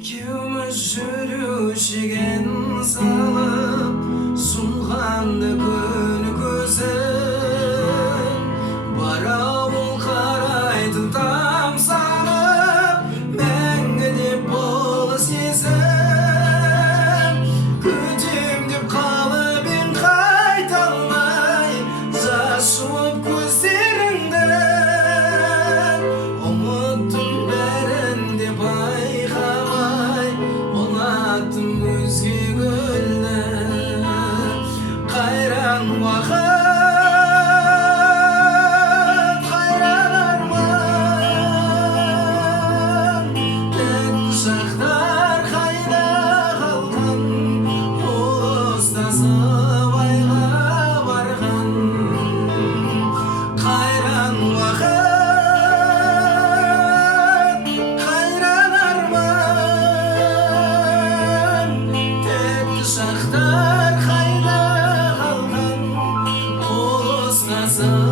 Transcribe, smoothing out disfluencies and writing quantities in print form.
Ekimiz жүрушіген салып, сұнғанды күн көзі. Барауыл қарайды тамсанып, мәңгі деп бол сезім. Күтем деп қалып ең қайта алмай, жас жуып көздеріңді. Ұмыттым бәрін де байқамай, ұнаттым өзге гүлді. Қайран уақыт, қайран арман, тәтті шақтар қайда қалған, ол ұстасып айға барған. Қайран уақыт, қайран арман, тәтті шақтар қайда қалған, ол ұстасып